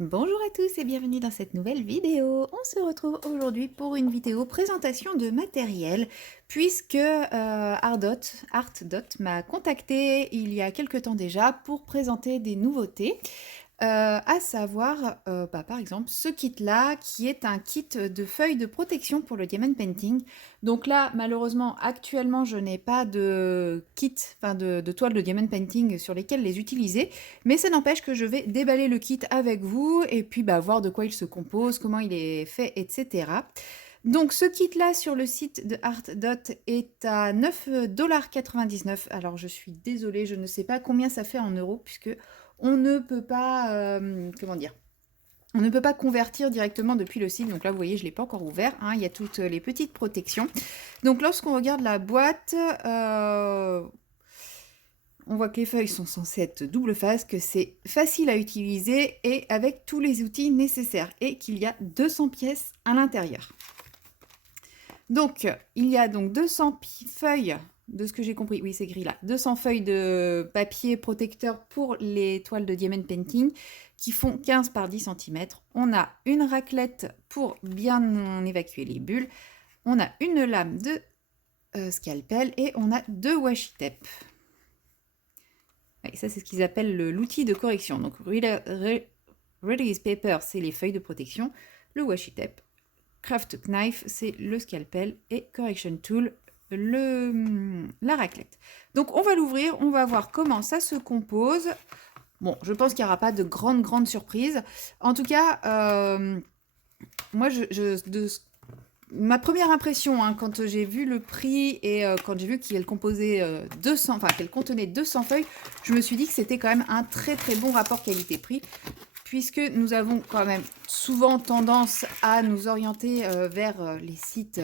Bonjour à tous et bienvenue dans cette nouvelle vidéo. On se retrouve aujourd'hui pour une vidéo présentation de matériel puisque Art Dot m'a contacté il y a quelque temps déjà pour présenter des nouveautés. À savoir, par exemple, ce kit-là, qui est un kit de feuilles de protection pour le diamond painting. Donc là, malheureusement, actuellement, je n'ai pas de kit, enfin de toile de diamond painting sur lesquelles les utiliser, mais ça n'empêche que je vais déballer le kit avec vous et puis bah, voir de quoi il se compose, comment il est fait, etc. Donc ce kit-là sur le site de Art Dot est à 9,99 $. Alors je suis désolée, je ne sais pas combien ça fait en euros puisque on ne peut pas, comment dire, on ne peut pas convertir directement depuis le site. Donc là, vous voyez, je ne l'ai pas encore ouvert, hein. Il y a toutes les petites protections. Donc lorsqu'on regarde la boîte, on voit que les feuilles sont censées être double face, que c'est facile à utiliser et avec tous les outils nécessaires et qu'il y a 200 pièces à l'intérieur. Donc, il y a donc 200 feuilles, de ce que j'ai compris, oui c'est gris là, 200 feuilles de papier protecteur pour les toiles de diamond painting qui font 15 par 10 cm. On a une raclette pour bien évacuer les bulles. On a une lame de scalpel et on a 2 washi tape. Et ça c'est ce qu'ils appellent l'outil de correction. Donc release paper c'est les feuilles de protection, le washi tape. Craft Knife, c'est le scalpel et Correction Tool, la raclette. Donc on va l'ouvrir, on va voir comment ça se compose. Bon, je pense qu'il n'y aura pas de grande surprise. En tout cas, moi, ma première impression, hein, quand j'ai vu le prix et quand j'ai vu qu'elle composait 200, enfin qu'elle contenait 200 feuilles, je me suis dit que c'était quand même un très bon rapport qualité-prix puisque nous avons quand même souvent tendance à nous orienter vers les sites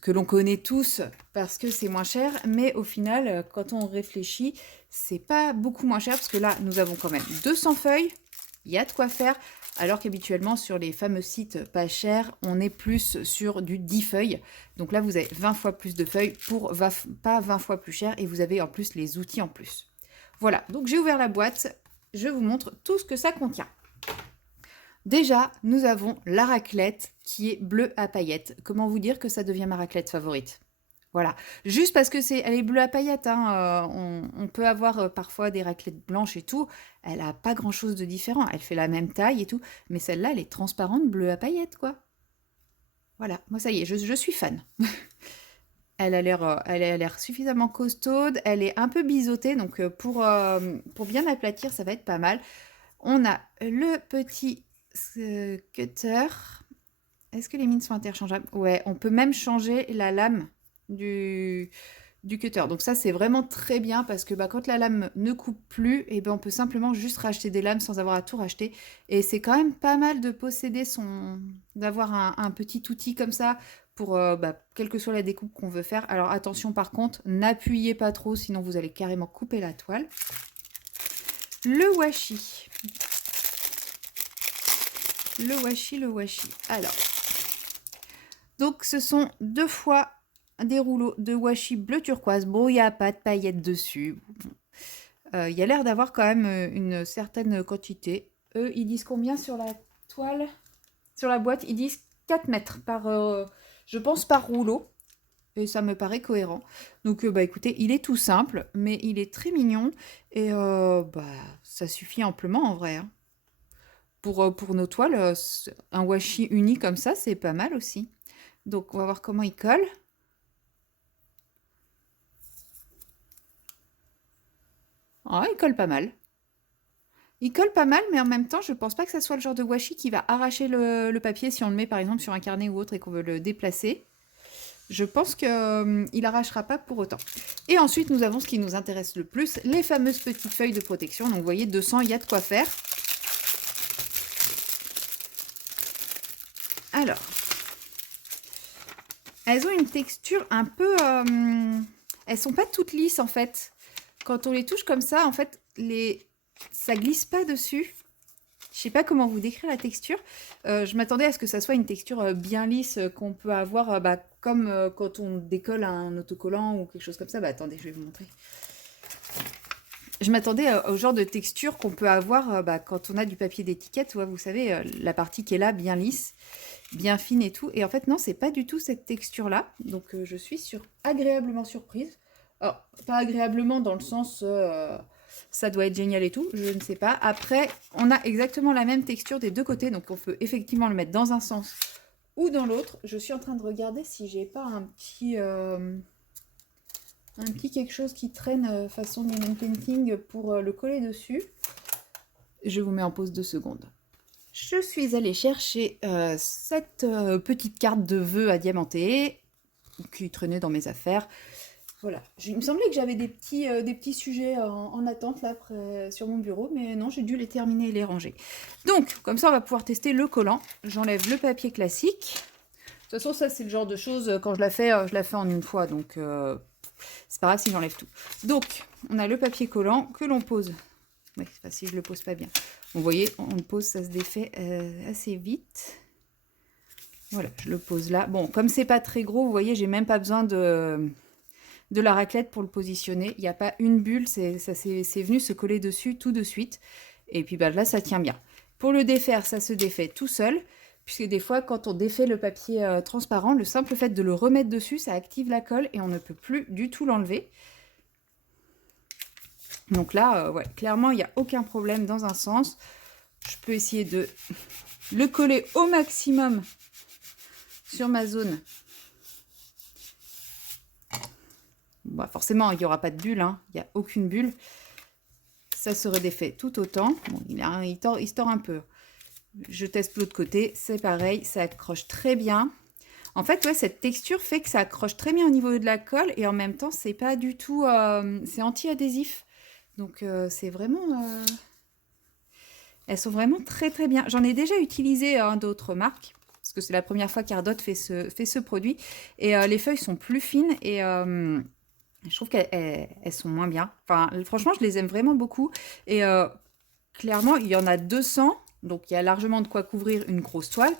que l'on connaît tous parce que c'est moins cher, mais au final, quand on réfléchit, c'est pas beaucoup moins cher parce que là, nous avons quand même 200 feuilles, il y a de quoi faire, alors qu'habituellement, sur les fameux sites pas chers, on est plus sur du 10 feuilles. Donc là, vous avez 20 fois plus de feuilles pour pas 20 fois plus cher et vous avez en plus les outils en plus. Voilà, donc j'ai ouvert la boîte, je vous montre tout ce que ça contient. Déjà, nous avons la raclette qui est bleue à paillettes. Comment vous dire que ça devient ma raclette favorite? Voilà, juste parce que elle est bleue à paillettes, hein, on peut avoir parfois des raclettes blanches et tout, elle a pas grand chose de différent, elle fait la même taille et tout, mais celle-là, elle est transparente, bleue à paillettes, quoi. Voilà, moi ça y est, je suis fan. Elle a l'air suffisamment costaude, elle est un peu biseautée, donc pour bien aplatir, ça va être pas mal. On a le petit cutter. Est-ce que les mines sont interchangeables? Ouais, on peut même changer la lame du, du cutter. Donc ça, c'est vraiment très bien parce que bah, quand la lame ne coupe plus, et ben, on peut simplement juste racheter des lames sans avoir à tout racheter. Et c'est quand même pas mal de posséder d'avoir un petit outil comme ça pour bah, quelle que soit la découpe qu'on veut faire. Alors attention par contre, n'appuyez pas trop, sinon vous allez carrément couper la toile. Le washi. Le washi. Alors, donc ce sont 2 fois des rouleaux de washi bleu turquoise. Bon, il n'y a pas de paillettes dessus. Il y a l'air d'avoir quand même une certaine quantité. Eux, ils disent combien sur la toile? Sur la boîte, ils disent 4 mètres par, je pense, par rouleau. Et ça me paraît cohérent. Donc, bah écoutez, il est tout simple, mais il est très mignon. Et bah, ça suffit amplement en vrai, hein. Pour nos toiles, un washi uni comme ça, c'est pas mal aussi. Donc, on va voir comment il colle. Ah, il colle pas mal. Il colle pas mal, mais en même temps, je pense pas que ça soit le genre de washi qui va arracher le papier si on le met par exemple sur un carnet ou autre et qu'on veut le déplacer. Je pense qu'il arrachera pas pour autant. Et ensuite, nous avons ce qui nous intéresse le plus, les fameuses petites feuilles de protection. Donc, vous voyez, 200, il y a de quoi faire. Alors, elles ont une texture un peu... elles sont pas toutes lisses en fait. Quand on les touche comme ça, en fait, ça glisse pas dessus. Je sais pas comment vous décrire la texture. Je m'attendais à ce que ça soit une texture bien lisse qu'on peut avoir bah, comme quand on décolle un autocollant ou quelque chose comme ça. Bah attendez, je vais vous montrer. Je m'attendais au genre de texture qu'on peut avoir quand on a du papier d'étiquette, ouais, vous savez, la partie qui est là, bien lisse, bien fine et tout. Et en fait, non, c'est pas du tout cette texture-là. Donc, je suis agréablement surprise. Alors, pas agréablement dans le sens, ça doit être génial et tout, je ne sais pas. Après, on a exactement la même texture des deux côtés, donc on peut effectivement le mettre dans un sens ou dans l'autre. Je suis en train de regarder si j'ai pas un petit quelque chose qui traîne façon diamond painting pour le coller dessus. Je vous mets en pause 2 secondes. Je suis allée chercher cette petite carte de vœux à diamanter qui traînait dans mes affaires. Voilà, il me semblait que j'avais des petits sujets en attente là sur mon bureau, mais non, j'ai dû les terminer et les ranger. Donc, comme ça, on va pouvoir tester le collant. J'enlève le papier classique. De toute façon, ça, c'est le genre de choses, quand je la fais en une fois, donc c'est pas grave si j'enlève tout. Donc, on a le papier collant que l'on pose. Oui, enfin, si je le pose pas bien. Vous voyez, on le pose, ça se défait assez vite. Voilà, je le pose là. Bon, comme c'est pas très gros, vous voyez, j'ai même pas besoin de la raclette pour le positionner. Il n'y a pas une bulle, c'est venu se coller dessus tout de suite. Et puis là, ça tient bien. Pour le défaire, ça se défait tout seul. Puisque des fois, quand on défait le papier transparent, le simple fait de le remettre dessus, ça active la colle et on ne peut plus du tout l'enlever. Donc là, ouais, clairement, il n'y a aucun problème dans un sens. Je peux essayer de le coller au maximum sur ma zone. Bon, forcément, il n'y aura pas de bulle, hein. Il n'y a aucune bulle. Ça se redéfait tout autant. Bon, il se tord un peu. Je teste l'autre côté, c'est pareil, ça accroche très bien. En fait, ouais, cette texture fait que ça accroche très bien au niveau de la colle et en même temps, c'est pas du tout... c'est anti-adhésif. Donc, c'est vraiment... Elles sont vraiment très très bien. J'en ai déjà utilisé d'autres marques, parce que c'est la première fois qu'Ardot fait ce produit. Et les feuilles sont plus fines et je trouve qu'elles sont moins bien. Enfin, franchement, je les aime vraiment beaucoup. Et clairement, il y en a 200, donc il y a largement de quoi couvrir une grosse toile.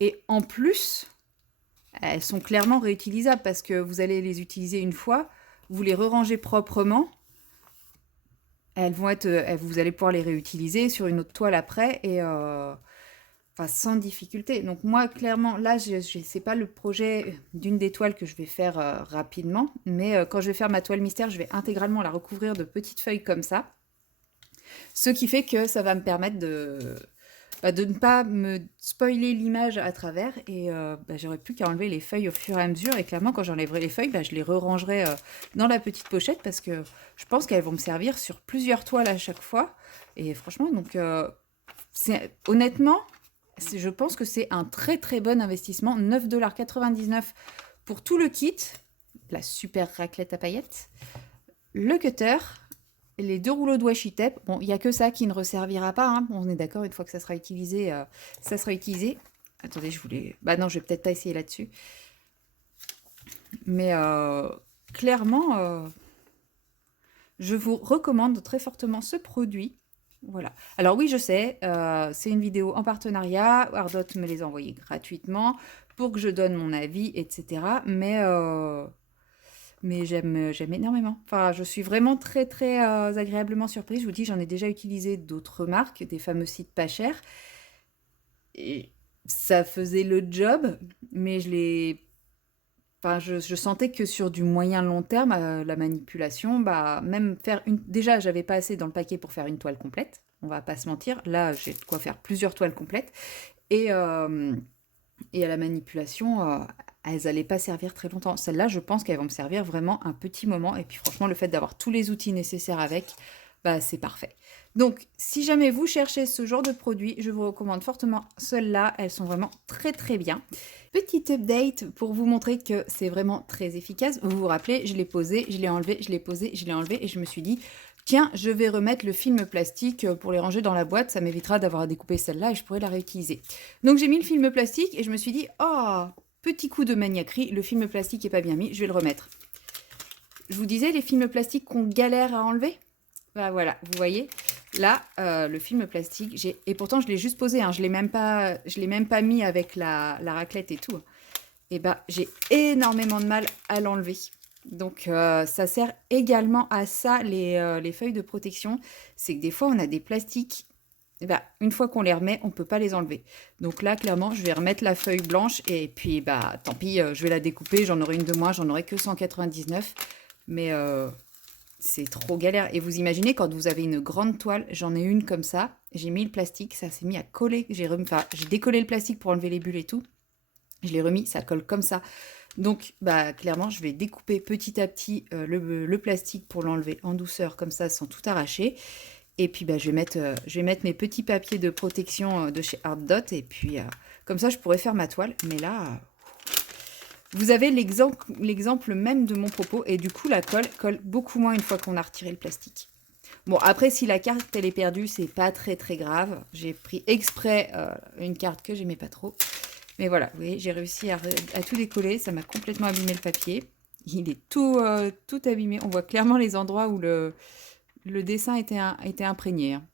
Et en plus, elles sont clairement réutilisables, parce que vous allez les utiliser une fois, vous les rerangez proprement. Vous allez pouvoir les réutiliser sur une autre toile après et enfin, sans difficulté. Donc moi, clairement, là, c'est pas le projet d'une des toiles que je vais faire rapidement, mais quand je vais faire ma toile mystère, je vais intégralement la recouvrir de petites feuilles comme ça. Ce qui fait que ça va me permettre de ne pas me spoiler l'image à travers et j'aurai plus qu'à enlever les feuilles au fur et à mesure. Et clairement, quand j'enlèverai les feuilles, je les re-rangerai dans la petite pochette, parce que je pense qu'elles vont me servir sur plusieurs toiles à chaque fois. Et franchement, donc, honnêtement, je pense que c'est un très très bon investissement. 9,99 $ pour tout le kit. La super raclette à paillettes. Le cutter. Les 2 rouleaux de washi tape. Bon, il n'y a que ça qui ne resservira pas, hein. On est d'accord, une fois que ça sera utilisé, ça sera utilisé. Attendez, je voulais... Bah non, je vais peut-être pas essayer là-dessus. Mais clairement, je vous recommande très fortement ce produit. Voilà. Alors oui, je sais, c'est une vidéo en partenariat. Ardot me les a envoyés gratuitement pour que je donne mon avis, etc. Mais j'aime énormément. Enfin, je suis vraiment très, très agréablement surprise. Je vous dis, j'en ai déjà utilisé d'autres marques, des fameux sites pas chers. Et ça faisait le job, mais je sentais que sur du moyen long terme, la manipulation, même faire une... Déjà, j'avais pas assez dans le paquet pour faire une toile complète. On va pas se mentir. Là, j'ai de quoi faire plusieurs toiles complètes. Et à la manipulation... elles n'allaient pas servir très longtemps. Celles-là, je pense qu'elles vont me servir vraiment un petit moment. Et puis franchement, le fait d'avoir tous les outils nécessaires avec, c'est parfait. Donc, si jamais vous cherchez ce genre de produit, je vous recommande fortement celles-là. Elles sont vraiment très très bien. Petit update pour vous montrer que c'est vraiment très efficace. Vous vous rappelez, je l'ai posé, je l'ai enlevé, je l'ai posé, je l'ai enlevé et je me suis dit... Tiens, je vais remettre le film plastique pour les ranger dans la boîte. Ça m'évitera d'avoir à découper celle-là et je pourrai la réutiliser. Donc, j'ai mis le film plastique et je me suis dit... Oh, petit coup de maniaquerie, le film plastique n'est pas bien mis, je vais le remettre. Je vous disais, les films plastiques qu'on galère à enlever. Voilà, vous voyez, là, le film plastique, et pourtant je l'ai juste posé, hein, je l'ai même pas mis avec la raclette et tout. Et j'ai énormément de mal à l'enlever. Donc ça sert également à ça les feuilles de protection. C'est que des fois on a des plastiques, et bah, une fois qu'on les remet, on peut pas les enlever. Donc là clairement je vais remettre la feuille blanche et puis bah tant pis, je vais la découper, j'en aurai une de moins, j'en aurai que 199. Mais c'est trop galère. Et vous imaginez quand vous avez une grande toile, j'en ai une comme ça, j'ai mis le plastique, ça s'est mis à coller. Enfin, j'ai décollé le plastique pour enlever les bulles et tout. Je l'ai remis, ça colle comme ça. Donc, bah, clairement, je vais découper petit à petit le plastique pour l'enlever en douceur, comme ça, sans tout arracher. Et puis, bah, je vais mettre mes petits papiers de protection de chez Art Dot. Et puis, comme ça, je pourrais faire ma toile. Mais là, vous avez l'exemple même de mon propos. Et du coup, la colle colle beaucoup moins une fois qu'on a retiré le plastique. Bon, après, si la carte, elle est perdue, c'est pas très, très grave. J'ai pris exprès une carte que j'aimais pas trop. Mais voilà, vous voyez, j'ai réussi à tout décoller. Ça m'a complètement abîmé le papier. Il est tout abîmé. On voit clairement les endroits où le dessin était imprégné, hein.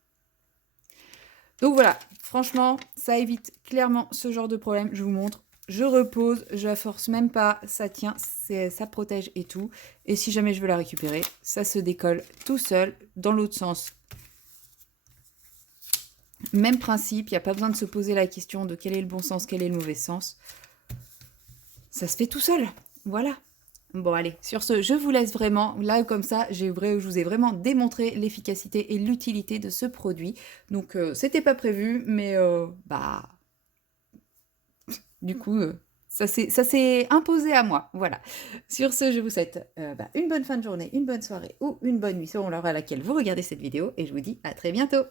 Donc voilà, franchement, ça évite clairement ce genre de problème. Je vous montre. Je repose, je la force même pas, ça tient, ça protège et tout. Et si jamais je veux la récupérer, ça se décolle tout seul dans l'autre sens. Même principe, il n'y a pas besoin de se poser la question de quel est le bon sens, quel est le mauvais sens. Ça se fait tout seul. Voilà. Bon, allez, sur ce, je vous laisse vraiment. Là, comme ça, je vous ai vraiment démontré l'efficacité et l'utilité de ce produit. Donc, c'était pas prévu, mais bah, du coup, ça s'est imposé à moi. Voilà. Sur ce, je vous souhaite bah, une bonne fin de journée, une bonne soirée ou une bonne nuit selon l'heure à laquelle vous regardez cette vidéo. Et je vous dis à très bientôt.